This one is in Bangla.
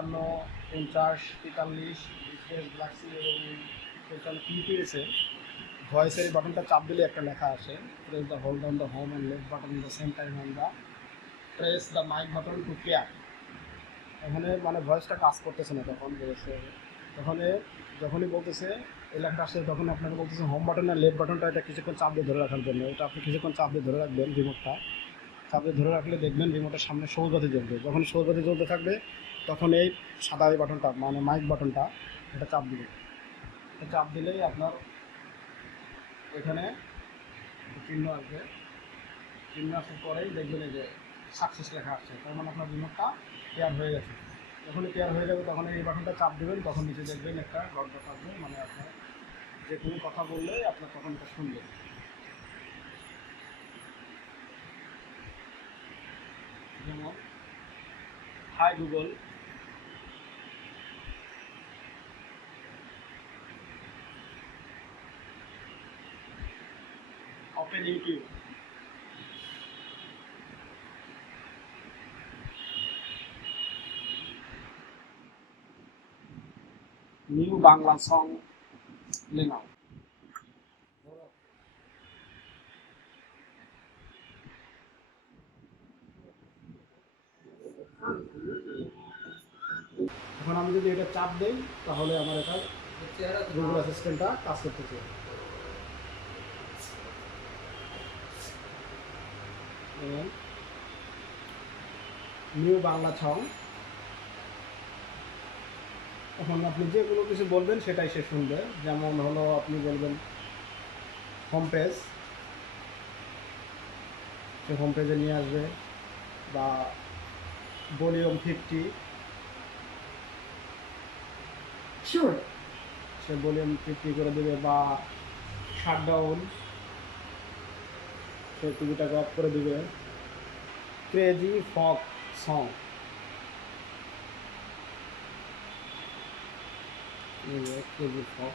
55 50 43 রিফ্রেশ গ্লাক্সি এবং 55 পিপিএসে ভয়েসের বাটনটা চাপ দিলে একটা লেখা আসে, press the hold on the home and left button the same time on the press the mic button to pair. এখানে মানে ভয়েসটা কাজ করতেছে না তখন বলেছে, তখন যখনই বলতেছে এই লেখাটা আসছে তখন আপনাকে বলতেছে হোম বাটন আর লেফট বাটনটা এটা কিছুক্ষণ চাপ দিয়ে ধরে রাখার জন্য। এটা আপনি কিছুক্ষণ চাপ দিয়ে ধরে রাখবেন, রিমোটটা চাপ দিয়ে ধরে রাখলে দেখবেন রিমোটের সামনে সবুজ বাতি জ্বলবে। যখন সবুজ বাতি জ্বলতে থাকবে তখন এই সাদা এই বাটনটা মানে মাইক বাটনটা এটা চাপ দিবে। এটা চাপ দিলেই আপনার এখানে চিহ্ন আসবে, চিহ্ন আসার পরেই দেখবেন এই যে সাকসেস লেখা আসছে, তার মানে আপনার রিমোটটা পেয়ার হয়ে গেছে। যখনই পেয়ার হয়ে যাবে তখন এই বাটনটা চাপ দেবেন, তখন নিচে দেখবেন একটা ঘন্টা থাকবে, মানে আপনার যে কোনো কথা বললে আপনার তখন এটা শুনবে। যেমন hi Google, open YouTube, new Bangla song play now. এখন আমি যদি এটা চাপ দেই তাহলে আমার এটা গুগল অ্যাসিস্ট্যান্টটা কাজ করতেছে। নিউ বাংলা সং, এখন আপনি যে কোনো কিছু বলবেন সেটাই সে শুনবে। যেমন হলো আপনি বলবেন হোম পেজ, সে হোম পেজে নিয়ে আসবে, বা ভলিউম 50 শিওর সে ভলিউম 50 করে দেবে, বা শাটডাউন সে টিভিটাকে অফ করে দেবে। ক্রেজি ফক সং, ক্রেজি ফক